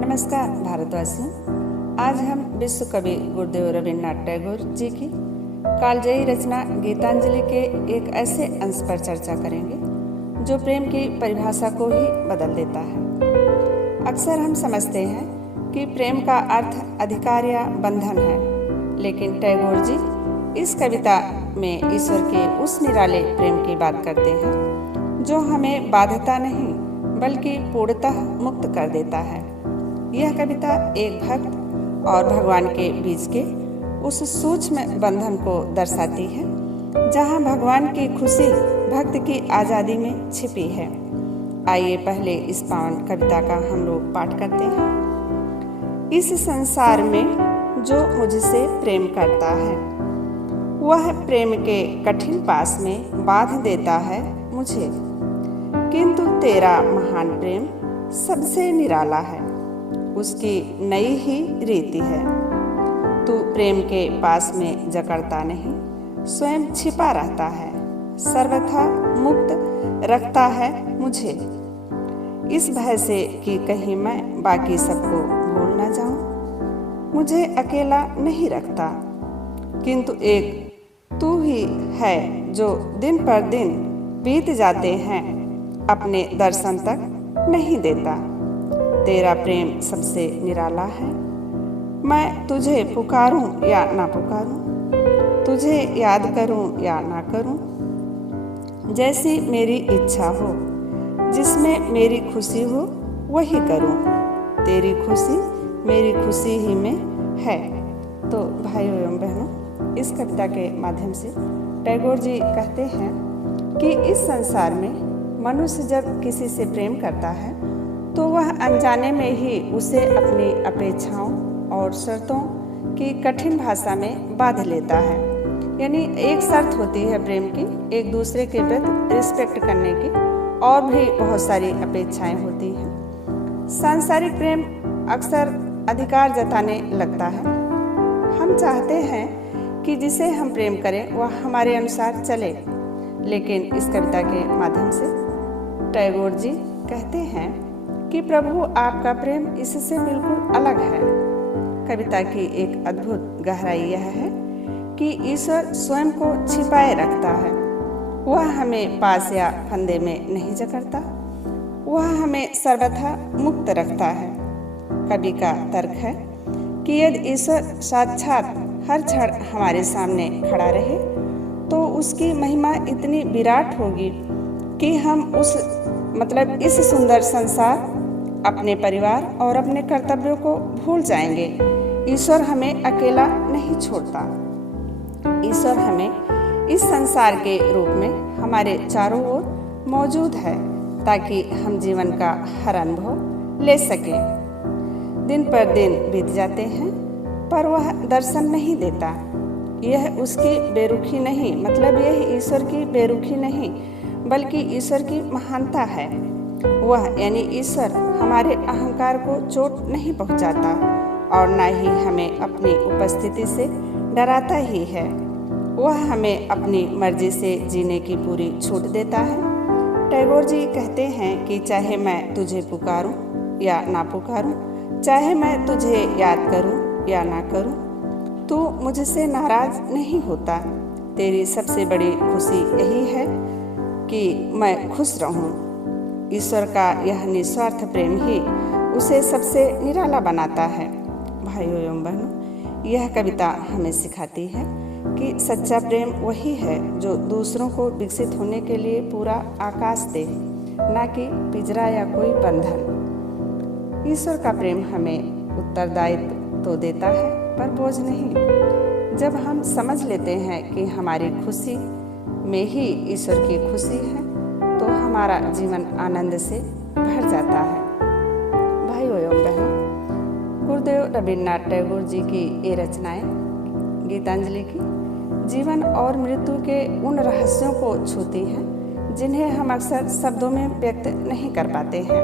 नमस्कार भारतवासियों। आज हम विश्व कवि गुरुदेव रवींद्रनाथ टैगोर जी की कालजयी रचना गीतांजलि के एक ऐसे अंश पर चर्चा करेंगे जो प्रेम की परिभाषा को ही बदल देता है। अक्सर हम समझते हैं कि प्रेम का अर्थ अधिकार या बंधन है, लेकिन टैगोर जी इस कविता में ईश्वर के उस निराले प्रेम की बात करते हैं जो हमें बाध्यता नहीं बल्कि पूर्णतः मुक्त कर देता है। यह कविता एक भक्त और भगवान के बीच के उस सूक्ष्म बंधन को दर्शाती है जहाँ भगवान की खुशी भक्त की आज़ादी में छिपी है। आइए पहले इस पावन कविता का हम लोग पाठ करते हैं। इस संसार में जो मुझसे प्रेम करता है वह प्रेम के कठिन पास में बांध देता है मुझे, किंतु तेरा महान प्रेम सबसे निराला है, उसकी नई ही रीति है। तू प्रेम के पास में जकड़ता नहीं, स्वयं छिपा रहता है, सर्वथा मुक्त रखता है मुझे, इस भय से कि कहीं मैं बाकी सबको भूल न जाऊं। मुझे अकेला नहीं रखता, किंतु एक तू ही है जो दिन पर दिन बीत जाते हैं, अपने दर्शन तक नहीं देता। तेरा प्रेम सबसे निराला है। मैं तुझे पुकारूं या ना पुकारूं, तुझे याद करूं या ना करूं, जैसी मेरी इच्छा हो, जिसमें मेरी खुशी हो वही करूं। तेरी खुशी मेरी खुशी ही में है। तो भाइयों एवं बहनों, इस कविता के माध्यम से टैगोर जी कहते हैं कि इस संसार में मनुष्य जब किसी से प्रेम करता है तो वह अनजाने में ही उसे अपनी अपेक्षाओं और शर्तों की कठिन भाषा में बांध लेता है। यानी एक शर्त होती है प्रेम की, एक दूसरे के प्रति रिस्पेक्ट करने की, और भी बहुत सारी अपेक्षाएं होती हैं। सांसारिक प्रेम अक्सर अधिकार जताने लगता है। हम चाहते हैं कि जिसे हम प्रेम करें वह हमारे अनुसार चले, लेकिन इस कविता के माध्यम से टैगोर जी कहते हैं कि प्रभु आपका प्रेम इससे बिल्कुल अलग है। कविता की एक अद्भुत गहराई यह है कि ईश्वर स्वयं को छिपाए रखता है। वह हमें पास या फंदे में नहीं जकड़ता, वह हमें सर्वथा मुक्त रखता है। कवि का तर्क है कि यदि ईश्वर साक्षात हर क्षण हमारे सामने खड़ा रहे तो उसकी महिमा इतनी विराट होगी कि हम इस सुंदर संसार, अपने परिवार और अपने कर्तव्यों को भूल जाएंगे। ईश्वर हमें अकेला नहीं छोड़ता। ईश्वर हमें इस संसार के रूप में हमारे चारों ओर मौजूद है ताकि हम जीवन का हर अनुभव ले सकें। दिन पर दिन बीत जाते हैं पर वह दर्शन नहीं देता। यह उसकी बेरुखी नहीं, यह ईश्वर की बेरुखी नहीं बल्कि ईश्वर की महानता है। वह यानी ईश्वर हमारे अहंकार को चोट नहीं पहुंचाता और न ही हमें अपनी उपस्थिति से डराता ही है। वह हमें अपनी मर्जी से जीने की पूरी छूट देता है। टैगोर जी कहते हैं कि चाहे मैं तुझे पुकारूं या ना पुकारूं, चाहे मैं तुझे याद करूं या ना करूं, तू मुझसे नाराज नहीं होता। तेरी सबसे बड़ी खुशी यही है कि मैं खुश रहूं। ईश्वर का यह निस्वार्थ प्रेम ही उसे सबसे निराला बनाता है। भाइयों एवं बहनों, यह कविता हमें सिखाती है कि सच्चा प्रेम वही है जो दूसरों को विकसित होने के लिए पूरा आकाश दे, ना कि पिंजरा या कोई बंधन। ईश्वर का प्रेम हमें उत्तरदायित्व तो देता है पर बोझ नहीं। जब हम समझ लेते हैं कि हमारी खुशी में ही ईश्वर की खुशी है तो हमारा जीवन आनंद से भर जाता है। भाइयों एवं बहनों, गुरुदेव रवींद्रनाथ टैगोर जी की ये रचनाएं गीतांजलि की जीवन और मृत्यु के उन रहस्यों को छूती हैं जिन्हें हम अक्सर शब्दों में व्यक्त नहीं कर पाते हैं।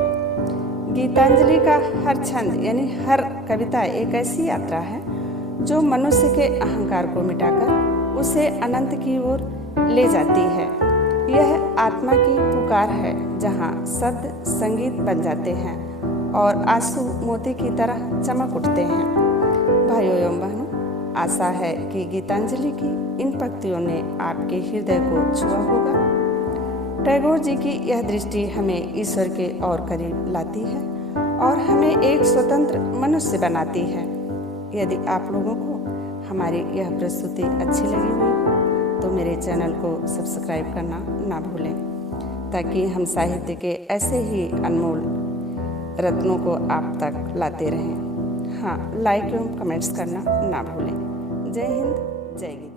गीतांजलि का हर छंद यानी हर कविता एक ऐसी यात्रा है जो मनुष्य के अहंकार को मिटाकर उसे अनंत की ओर ले जाती है। यह आत्मा की पुकार है जहाँ शब्द संगीत बन जाते हैं और आंसू मोती की तरह चमक उठते हैं। भाइयों एवं बहनों, आशा है कि गीतांजलि की इन पंक्तियों ने आपके हृदय को छुआ होगा। टैगोर जी की यह दृष्टि हमें ईश्वर के और करीब लाती है और हमें एक स्वतंत्र मनुष्य बनाती है। यदि आप लोगों को हमारी यह प्रस्तुति अच्छी लगी हुई तो मेरे चैनल को सब्सक्राइब करना ना भूलें, ताकि हम साहित्य के ऐसे ही अनमोल रत्नों को आप तक लाते रहें। हाँ, लाइक एवं कमेंट्स करना ना भूलें। जय हिंद, जय गीता।